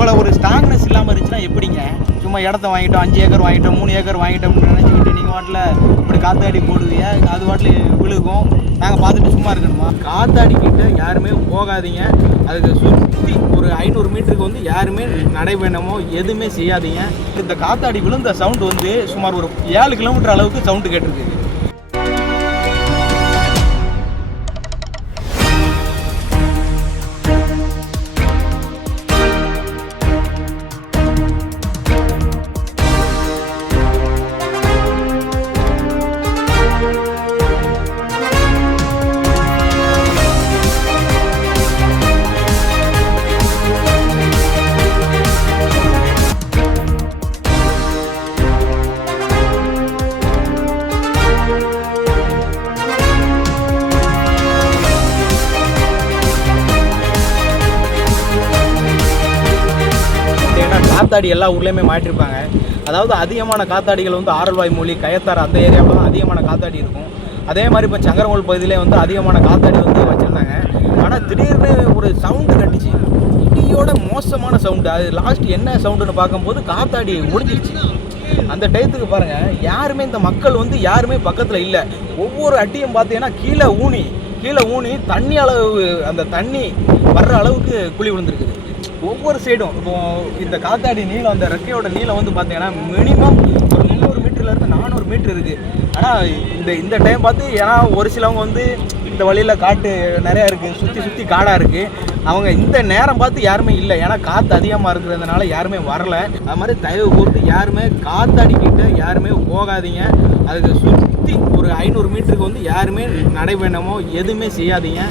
இவ்வளோ ஒரு ஸ்ட்ராங்னஸ் இல்லாமல் இருந்துச்சுன்னா எப்படிங்க? சும்மா இடத்த வாங்கிட்டோம், 5 ஏக்கர் வாங்கிட்டோம், 3 ஏக்கர் வாங்கிட்டோம்னு நினச்சிக்கிட்டு நீங்கள் வாட்டில் இப்படி காத்தாடி போடுவீங்க, அது வாட்டில் விழுகும், நாங்கள் பார்த்துட்டு சும்மா இருக்கணுமா? காத்தாடிக்கிட்ட யாருமே போகாதீங்க. அதுக்கு சுற்றி ஒரு 500 மீட்டருக்கு வந்து யாருமே நடைபயணமோ எதுவுமே செய்யாதீங்க. இந்த காத்தாடி விழுந்த சவுண்டு வந்து சுமார் ஒரு 7 கிலோமீட்டர் அளவுக்கு சவுண்டு கேட்டிருக்கு. காத்தாடி எல்லா ஊர்லேயுமே மாட்டிருப்பாங்க. அதாவது அதிகமான காத்தாடிகள் வந்து ஆரல்வாய்மொழி, கயத்தாறு அந்த ஏரியாவில் தான் அதிகமான காத்தாடி இருக்கும். அதே மாதிரி இப்போ சங்கரங்கோல் பகுதியிலே வந்து அதிகமான காத்தாடி வந்து வச்சுருந்தாங்க. ஆனால் திடீர்னு ஒரு சவுண்டு கட்டுச்சு, இடியோட மோசமான சவுண்டு. அது லாஸ்ட் என்ன சவுண்டுன்னு பார்க்கும்போது காத்தாடி ஒடிஞ்சிருச்சு. அந்த டயத்துக்கு பாருங்கள், யாருமே இந்த மக்கள் வந்து யாருமே பக்கத்தில் இல்லை. ஒவ்வொரு அட்டியும் பார்த்தீங்கன்னா கீழே ஊனி தண்ணி அளவு, அந்த தண்ணி வர்ற அளவுக்கு குழி விழுந்துருக்குது ஒவ்வொரு சைடும். இப்போ இந்த காத்தாடி நீளம், அந்த ரெக்கையோட நீளம் வந்து பார்த்தீங்கன்னா மினிமம் ஒரு 300 மீட்டர்லேருந்து 400 மீட்டர் இருக்குது. ஆனால் இந்த டைம் பார்த்து, ஏன்னா ஒரு சிலவங்க வந்து இந்த வழியில் காட்டு நிறையா இருக்குது, சுற்றி காடாக இருக்குது, அவங்க இந்த நேரம் பார்த்து யாருமே இல்லை, ஏன்னா காற்று அதிகமாக இருக்கிறதுனால யாருமே வரல. அது மாதிரி தயவு கூர்ந்து யாருமே காத்தாடிக்கிட்ட யாருமே போகாதீங்க. அதுக்கு சுற்றி ஒரு 500 மீட்டருக்கு வந்து யாருமே நடைபயணமோ எதுவுமே செய்யாதீங்க.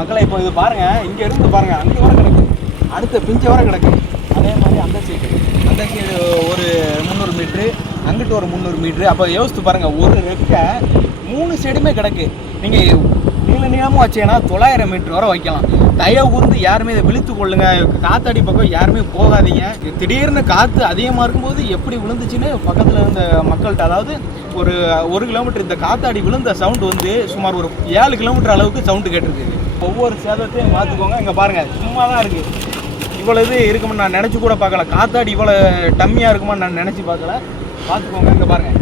மக்களை இப்போ இது பாருங்கள், இங்கே இருந்து பாருங்கள், அங்கே வர கிடக்கு, அடுத்த பிஞ்சை வர கிடக்கு. அதே மாதிரி அந்த சைடு ஒரு 300 மீட்ரு, அங்கிட்டு ஒரு 300 மீட்ரு. அப்போ யோசித்து பாருங்கள், ஒரு ரெக்கை 3 சைடுமே கிடக்கு. நீங்கள் நீளமாக வச்சீங்கன்னா 900 மீட்டர் வரை வைக்கலாம். தயவு கூர்ந்து யாருமே இதை விழித்து கொள்ளுங்க. காத்தாடி பக்கம் யாருமே போகாதீங்க. திடீர்னு காற்று அதிகமாக இருக்கும்போது எப்படி விழுந்துச்சுன்னு பக்கத்தில் இருந்த மக்கள்கிட்ட, அதாவது ஒரு 1 கிலோமீட்டர் இந்த காத்தாடி விழுந்த சவுண்டு வந்து சுமார் ஒரு 7 கிலோமீட்டர் அளவுக்கு சவுண்டு கேட்டிருக்கு. ஒவ்வொரு சேதத்தையும் பார்த்துக்கோங்க. இங்கே பாருங்கள், சும்மா தான் இருக்குது. இவ்வளோ இது இருக்குமென்னு நான் நினச்சி கூட பார்க்கல. காத்தாடி இவ்வளோ டம்மியாக இருக்குமான்னு நான் நினச்சி பார்க்கல. பார்த்துக்கோங்க. இங்கே பாருங்கள்,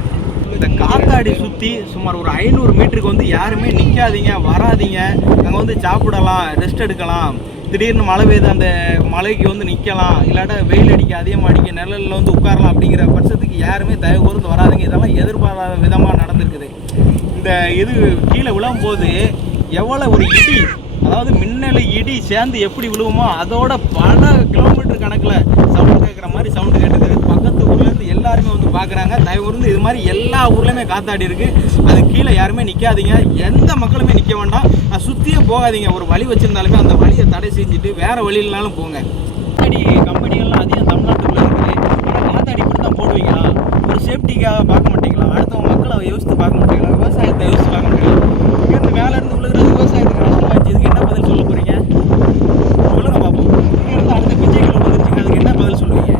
இந்த காத்தாடி சுற்றி சுமார் ஒரு 500 மீட்டருக்கு வந்து யாருமே நிற்காதீங்க, வராதிங்க. அங்கே வந்து சாப்பிடலாம், ரெஸ்ட் எடுக்கலாம். திடீர்னு மழை பெய்யுது, அந்த மழைக்கு வந்து நிற்கலாம், இல்லாட்டா வெயில் அடிக்க அதிகமாக அடிக்க நிழலில் வந்து உட்காரலாம். அப்படிங்கிற பட்சத்துக்கு யாருமே தயவு கூர்ந்து வராதிங்க. இதெல்லாம் எதிர்பாராத விதமாக நடந்திருக்குது. இந்த இது கீழே விழும்போது எவ்வளோ ஒரு இடி, அதாவது மின்னல் இடி சேர்ந்து எப்படி விழுவுமோ அதோட பல கிலோமீட்டர் கணக்கில் சவுண்டு கேட்குற மாதிரி சவுண்டு கேட்டுக்குது. பக்கத்து ஊர்லேருந்து எல்லாருமே வந்து பார்க்குறாங்க. தயவு கூர்ந்து இது மாதிரி எல்லா ஊர்லேயுமே காத்தாடி இருக்குது. அது கீழே யாருமே நிற்காதீங்க, எந்த மக்களுமே நிற்க வேண்டாம், சுற்றியே போகாதீங்க. ஒரு வழி வச்சுருந்தாலுமே அந்த வழியை தடை செஞ்சுட்டு வேறு வழியிலனாலும் போங்க. காத்தாடி கம்பெனிகள்லாம் அதிகம் தமிழ்நாட்டுக்குள்ளே இருக்குது. ஆனால் காத்தாடி இப்படி தான் போடுவீங்களா? ஒரு சேஃப்டிக்காக பார்க்க மாட்டீங்களா? அடுத்தவங்க மக்களை யோசித்து பார்க்க மாட்டீங்களா? விவசாயத்தை யோசித்து பார்க்க மாட்டீங்களா? இங்கேருந்து மேலே இருந்து விழுகிறது விவசாயத்துக்கு நஷ்டமாச்சு. இதுக்கு என்ன பதில் சொல்ல போகிறீங்க? சொல்லுங்க பார்ப்போம். இங்கேருந்து அடுத்த பிஞ்சைகள் வந்துருச்சுங்க, அதுக்கு என்ன பதில் சொல்லுவீங்க?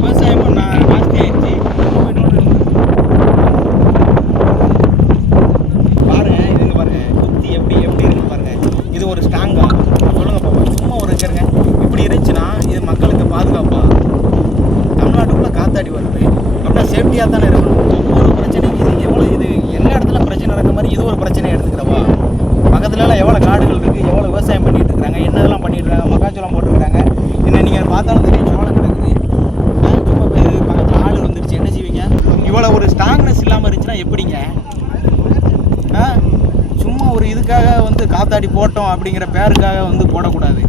விவசாயமும் ஜாஸ்தி ஆயிடுச்சு. பாருங்க, இதுங்க பாருங்க, குத்தி எப்படி இருக்கு பாருங்க. இது ஒரு ஸ்ட்ராங்கா? சொல்லுங்க பார்ப்போம். சும்மா ஒரு வச்சுருங்க. இப்படி இருந்துச்சுன்னா இது மக்களுக்கு பாதுகாப்பா? தமிழ்நாட்டுக்குள்ளே காத்தாடி வருது அப்படின்னா சேஃப்டியாக தானே இருக்கணும். ஒவ்வொரு பிரச்சனைக்கு இது எவ்வளோ, இது எல்லா இடத்துல பிரச்சனை நடக்கிற மாதிரி இது ஒரு பிரச்சனையை எடுத்துக்கிறவா? பக்கத்துலலாம் எவ்வளோ காடுகள் இருக்குது, எவ்வளோ விவசாயம் பண்ணிகிட்டு இருக்கிறாங்க, என்னதெல்லாம் பண்ணிட்டு இருக்காங்க, மக்காச்சோளம் போட்டுருக்காங்க. என்ன நீங்கள் பார்த்தாலும் தெரியும், சோளம் கிடக்குது. சும்மா பக்கத்தில் ஆடு வந்துருச்சு, என்ன செய்வீங்க? இவ்வளோ ஒரு ஸ்ட்ராங்னஸ் இல்லாமல் இருந்துச்சுன்னா எப்படிங்க? சும்மா ஒரு இதுக்காக வந்து காத்தாடி போட்டோம் அப்படிங்கிற பேருக்காக வந்து போடக்கூடாது.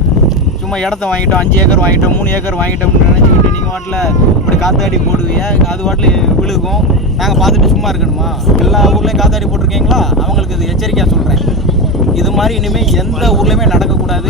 சும்மா இடத்த வாங்கிட்டோம், 5 ஏக்கர் வாங்கிட்டோம், 3 ஏக்கர் வாங்கிட்டோம்னு நினச்சிக்கிட்டு நீங்கள் வாட்டில் இப்படி காத்தாடி போடுவீங்க, அது வாட்டில் விழுகும், நாங்கள் பார்த்துட்டு சும்மா இருக்கணுமா? எல்லா ஊர்லேயும் காத்தாடி போட்டிருக்கீங்களா? அவங்களுக்கு இது எச்சரிக்கையாக சொல்கிறேன். இது மாதிரி இனிமேல் எந்த ஊர்லேயுமே நடக்கக்கூடாது.